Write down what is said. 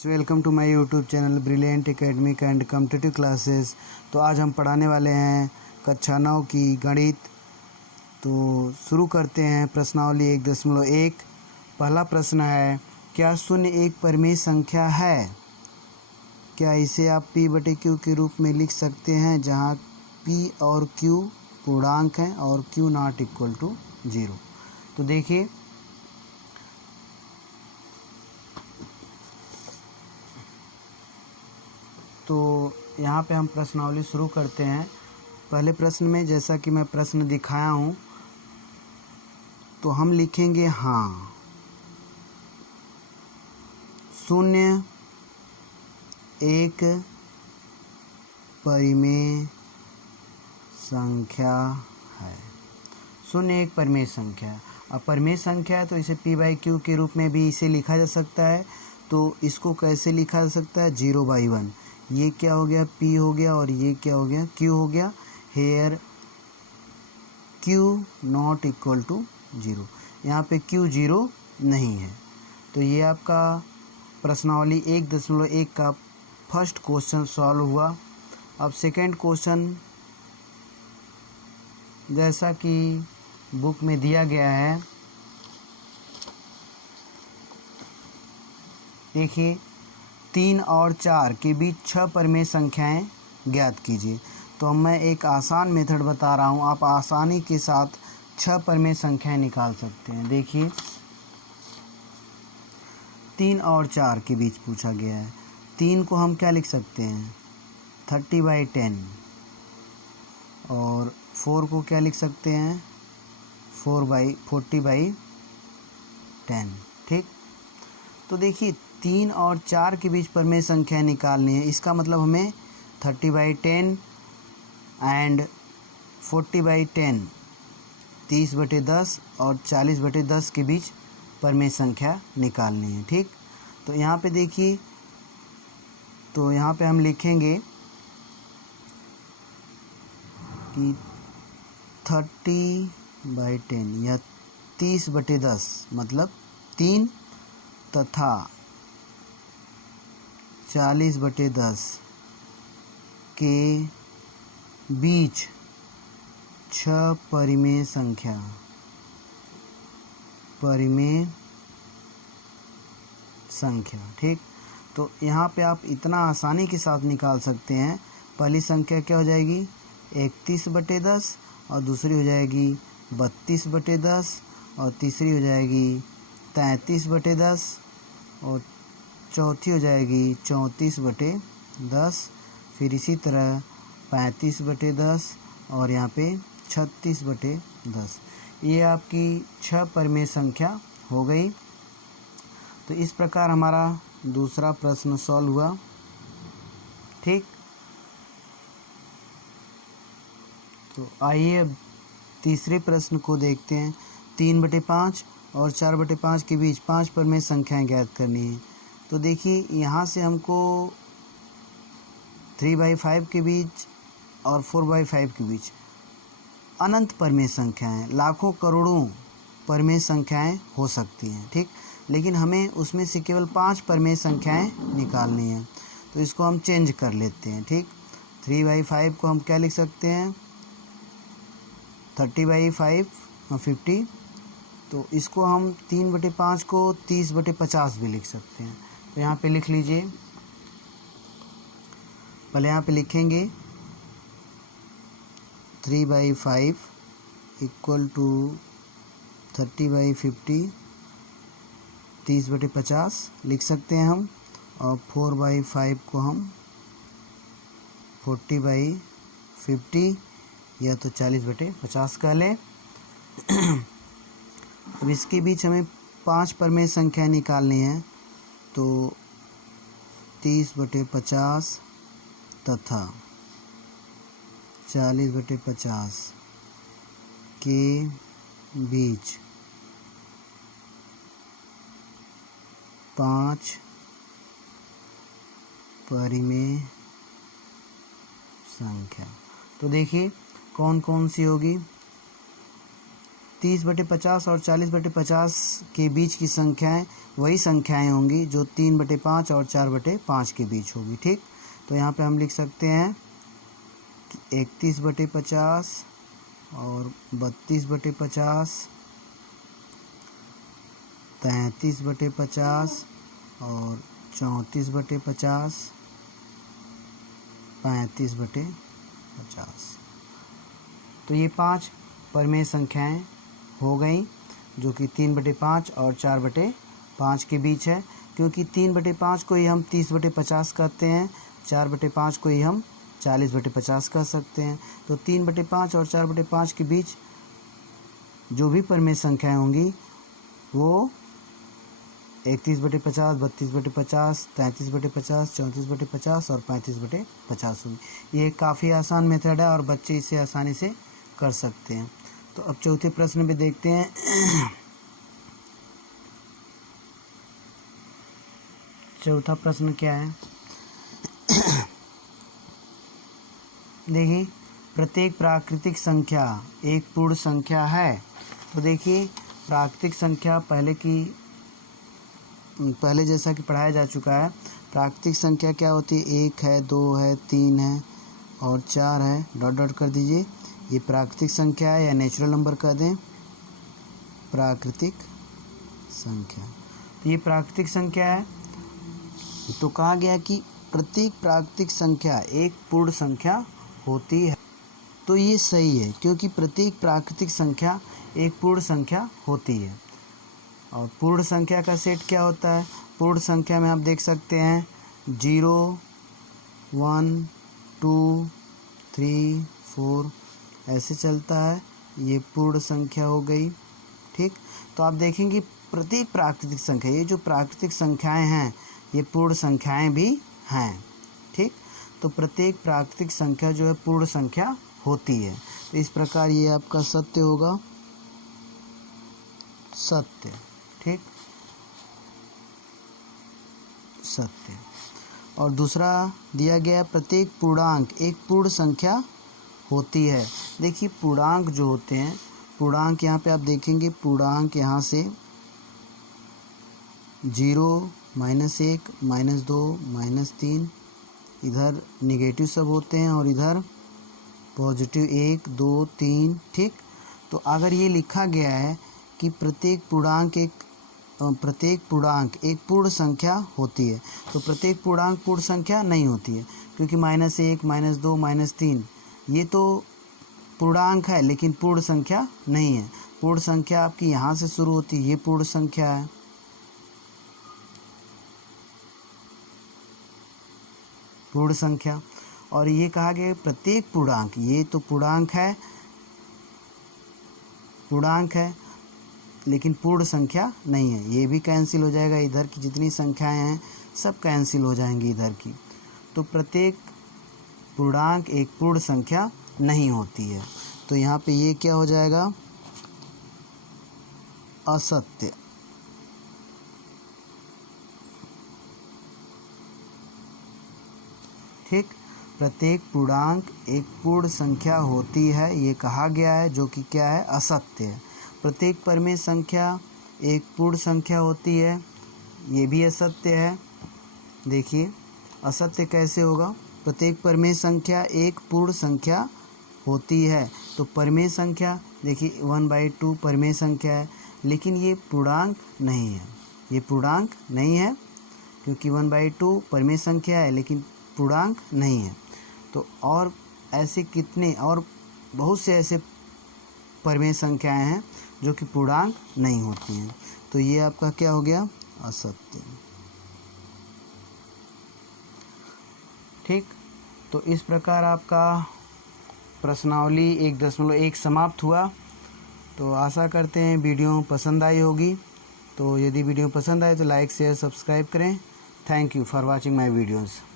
Welcome to my YouTube channel brilliant academic and competitive classes. तो आज हम पढ़ाने वाले हैं कक्षा 9 की गणित। तो शुरू करते हैं प्रश्नावली 1.1। पहला प्रश्न है, क्या शून्य एक परिमेय संख्या है? क्या इसे आप p/q के रूप में लिख सकते हैं, जहां p और q पूर्णांक हैं और q नॉट इक्वल टू 0। तो देखिए, तो यहाँ पे हम प्रश्नावली शुरू करते हैं। पहले प्रश्न में जैसा कि मैं प्रश्न दिखाया हूँ, तो हम लिखेंगे हाँ, शून्य एक परिमेय संख्या है। शून्य एक परिमेय संख्या है। अब परिमेय संख्या है तो इसे p/q के रूप में भी इसे लिखा जा सकता है। तो इसको कैसे लिखा जा सकता है? 0/1। ये क्या हो गया? p हो गया, और ये क्या हो गया? q हो गया। Here q not equal to 0। यहाँ पे q 0 नहीं है। तो ये आपका प्रश्नावली 1.1 का फर्स्ट क्वेश्चन सॉल्व हुआ। अब सेकंड क्वेश्चन जैसा कि बुक में दिया गया है, देखिए, 3 और 4 के बीच 6 परिमेय संख्याएं ज्ञात कीजिए। तो मैं एक आसान मेथड बता रहा हूं, आप आसानी के साथ 6 परिमेय संख्याएं निकाल सकते हैं। देखिए, 3 और 4 के बीच पूछा गया है। 3 को हम क्या लिख सकते हैं? 30/10। और 4 को क्या लिख सकते हैं? 40/10। ठीक। तो देखिए, 3 और 4 के बीच परिमेय संख्या निकालनी है। इसका मतलब हमें 30/10 एंड 40/10, 30/10 और 40/10 के बीच परिमेय संख्या निकालनी है। ठीक। तो यहाँ पे देखिए, तो यहाँ पे हम लिखेंगे कि 30/10 या 30/10 मतलब 3 तथा 40/10 के बीच 6 परिमेय संख्या ठीक। तो यहाँ पे आप इतना आसानी के साथ निकाल सकते हैं। पहली संख्या क्या हो जाएगी? 31/10, और दूसरी हो जाएगी 32/10, और तीसरी हो जाएगी 33/10, और चौथी हो जाएगी 34/10, फिर इसी तरह 35/10, और यहाँ पे 36/10। ये आपकी 6 परिमेय संख्या हो गई। तो इस प्रकार हमारा दूसरा प्रश्न सॉल्व हुआ। ठीक। तो आइए अब तीसरे प्रश्न को देखते हैं। 3/5 और 4/5 के बीच 5 परिमेय संख्याएं ज्ञात करनी है। तो देखिए, यहाँ से हमको 3/5 के बीच और 4/5 के बीच अनंत परिमेय संख्याएं, लाखों करोड़ों परिमेय संख्याएं हो सकती हैं। ठीक। लेकिन हमें उसमें से केवल 5 परिमेय संख्याएं निकालनी है। तो इसको हम चेंज कर लेते हैं। ठीक। 3/5 को हम क्या लिख सकते हैं? 30/5 और 50। तो इसको हम 3/5 को 30/50 भी लिख सकते हैं। तो यहाँ पे लिख लीजिए। पहले यहाँ पे लिखेंगे 3/5 इक्वल टू 30/50, 30/50 लिख सकते हैं हम। और 4/5 को हम 40/50 या तो 40/50 कह लें। अब इसके बीच हमें 5 परिमेय संख्या निकालनी है। तो 30/50 तथा 40/50 के बीच 5 परिमेय संख्या। तो देखिए, कौन कौन सी होगी? 30/50 और 40/50 के बीच की संख्याएं वही संख्याएं होंगी जो 3/5 और 4/5 के बीच होगी। ठीक, तो यहाँ पे हम लिख सकते हैं कि 31/50 और 32/50, 33/50 और 34/50, 35/50। तो ये 5 परमेय संख्याएं हो गई जो कि 3/5 और 4/5 के बीच है, क्योंकि 3/5 को ही हम 30/50 कहते हैं, 4/5 को ही हम 40/50 कह सकते हैं। तो 3/5 और 4/5 के बीच जो भी परमेय संख्याएं होंगी वो 31/50, 32/50, 33/50, 34/50 और 35/50 होगी। ये काफ़ी आसान मेथड है और बच्चे इसे आसानी से कर सकते हैं। तो अब चौथे प्रश्न पे देखते हैं। चौथा प्रश्न क्या है? देखिए, प्रत्येक प्राकृतिक संख्या एक पूर्ण संख्या है। तो देखिए, प्राकृतिक संख्या पहले जैसा कि पढ़ाया जा चुका है। प्राकृतिक संख्या क्या होती है? 1 है, 2 है, 3 है और 4 है। डॉट डॉट कर दीजिए। ये प्राकृतिक संख्या है या नेचुरल नंबर कह दें, प्राकृतिक संख्या। तो ये प्राकृतिक संख्या है। तो कहा गया कि प्रत्येक प्राकृतिक संख्या एक पूर्ण संख्या होती है। तो ये सही है, क्योंकि प्रत्येक प्राकृतिक संख्या एक पूर्ण संख्या होती है। और पूर्ण संख्या का सेट क्या होता है? पूर्ण संख्या में आप देख सकते हैं 0, 1, 2, 3, 4 ऐसे चलता है। ये पूर्ण संख्या हो गई। ठीक, तो आप देखेंगे प्रत्येक प्राकृतिक संख्या, ये जो प्राकृतिक संख्याएं हैं ये पूर्ण संख्याएं भी हैं। ठीक, तो प्रत्येक प्राकृतिक संख्या जो है पूर्ण संख्या होती है। तो इस प्रकार ये आपका सत्य होगा, सत्य। ठीक, सत्य। और दूसरा दिया गया, प्रत्येक पूर्णांक एक पूर्ण संख्या होती है। देखिए, पूर्णांक जो होते हैं, पूर्णांक यहाँ पे आप देखेंगे, पूर्णांक यहाँ से 0, -1, -2, -3 इधर निगेटिव सब होते हैं और इधर पॉजिटिव 1, 2, 3। ठीक, तो अगर ये लिखा गया है कि प्रत्येक पूर्णांक एक पूर्ण संख्या होती है, तो प्रत्येक पूर्णांक पूर्ण संख्या नहीं होती है, क्योंकि -1, -2, -3 ये तो पूर्णांक है लेकिन पूर्ण संख्या नहीं है। पूर्ण संख्या आपकी यहाँ से शुरू होती है, ये पूर्ण संख्या है। पूर्ण संख्या। और ये कहा गया प्रत्येक पूर्णांक, ये तो पूर्णांक है लेकिन पूर्ण संख्या नहीं है। ये भी कैंसिल हो जाएगा, इधर की जितनी संख्याएं हैं सब कैंसिल हो जाएंगी इधर की। तो प्रत्येक पूर्णांक एक पूर्ण संख्या नहीं होती है। तो यहाँ पे ये क्या हो जाएगा? असत्य। ठीक, प्रत्येक पूर्णांक एक पूर्ण संख्या होती है, ये कहा गया है, जो कि क्या है? असत्य है। प्रत्येक परमेय संख्या एक पूर्ण संख्या होती है, ये भी असत्य है। देखिए, असत्य कैसे होगा? प्रत्येक परमेय संख्या एक पूर्ण संख्या होती है। तो परमेय संख्या देखिए 1/2 परमेय संख्या है, लेकिन ये पूर्णांक नहीं है। ये पूर्णांक नहीं है क्योंकि 1/2 परमेय संख्या है लेकिन पूर्णांक नहीं है। तो और ऐसे कितने और बहुत से ऐसे परमेय संख्याएं हैं जो कि पूर्णांक नहीं होती हैं। तो ये आपका क्या हो गया? असत्य। ठीक, तो इस प्रकार आपका प्रश्नावली 1.1 समाप्त हुआ। तो आशा करते हैं वीडियो पसंद आई होगी। तो यदि वीडियो पसंद आए तो लाइक शेयर सब्सक्राइब करें। Thank you for watching my videos.